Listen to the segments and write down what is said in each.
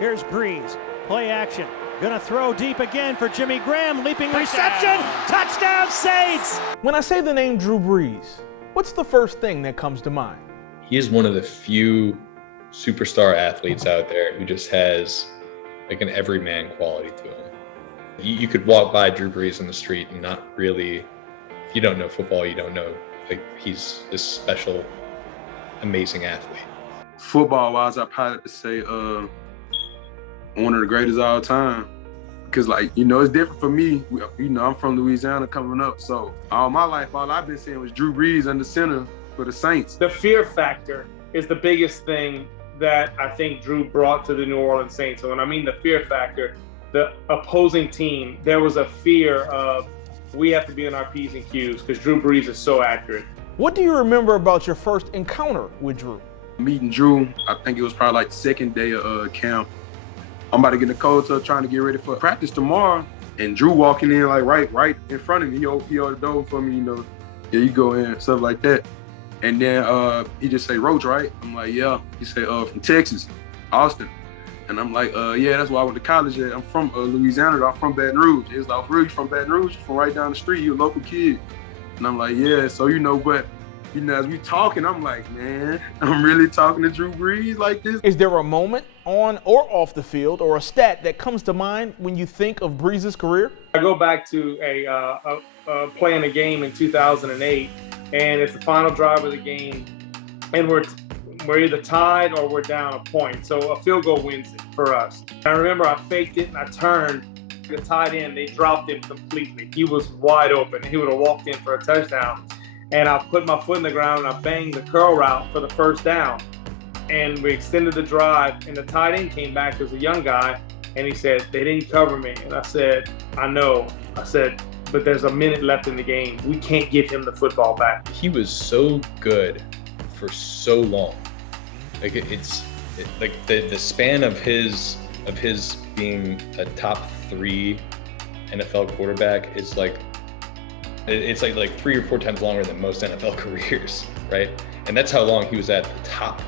Here's Brees. Play action. Gonna throw deep again for Jimmy Graham. Leaping reception. Touchdown Saints! When I say the name Drew Brees, what's the first thing that comes to mind? He is one of the few superstar athletes out there who just has like an everyman quality to him. You could walk by Drew Brees in the street and not really, if you don't know football, you don't know, like he's this special, amazing athlete. Football-wise, I probably have to say one of the greatest of all time. Because, like, you know, it's different for me. You know, I'm from Louisiana coming up, so all my life, all I've been seeing was Drew Brees under center for the Saints. The fear factor is the biggest thing that I think Drew brought to the New Orleans Saints. So when I mean the fear factor, the opposing team, there was a fear of we have to be on our P's and Q's because Drew Brees is so accurate. What do you remember about your first encounter with Drew? Meeting Drew, I think it was probably like the second day of camp. I'm about to get in the cold tub trying to get ready for practice tomorrow. And Drew walking in like right in front of me. He opened the door for me, you know, there you go in, stuff like that. And then he just say, Roach, right? I'm like, yeah. He said, from Texas, Austin. And I'm like, yeah, that's where I went to college at. I'm from Louisiana, I'm from Baton Rouge. It's like, for real, you from Baton Rouge? From right down the street, you a local kid. And I'm like, yeah, so you know, but you know, as we talking, I'm like, man, I'm really talking to Drew Brees like this. Is there a moment on or off the field or a stat that comes to mind when you think of Brees' career? I go back to playing a game in 2008, and it's the final drive of the game, and we're either tied or we're down a point. So a field goal wins it for us. I remember I faked it and I turned. The tight end, they dropped him completely. He was wide open. He would have walked in for a touchdown. And I put my foot in the ground and I banged the curl route for the first down. And we extended the drive, and the tight end came back as a young guy, and he said, they didn't cover me. And I said, I know. I said, but there's a minute left in the game. We can't give him the football back. He was so good for so long. Like like the span of his being a top 3 NFL quarterback is like, it's like 3 or 4 times longer than most NFL careers, right? And that's how long he was at the top.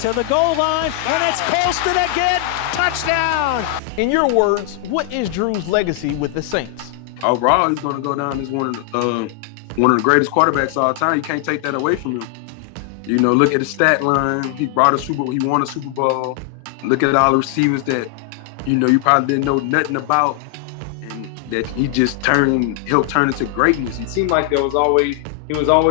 To the goal line, and it's Colston again. Touchdown! In your words, what is Drew's legacy with the Saints? Overall, he's going to go down as one of the greatest quarterbacks of all time. You can't take that away from him. You know, look at the stat line. He won a Super Bowl. Look at all the receivers that, you know, you probably didn't know nothing about, and that he just helped turn into greatness. It seemed like he was always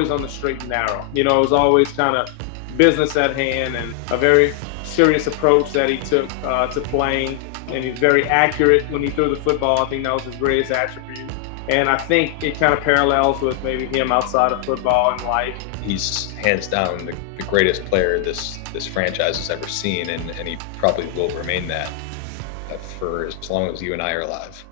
on the straight and narrow. You know, it was always kind of business at hand and a very serious approach that he took to playing. And he's very accurate when he threw the football. I think that was his greatest attribute. And I think it kind of parallels with maybe him outside of football and life. He's hands down the greatest player this franchise has ever seen, and he probably will remain that for as long as you and I are alive.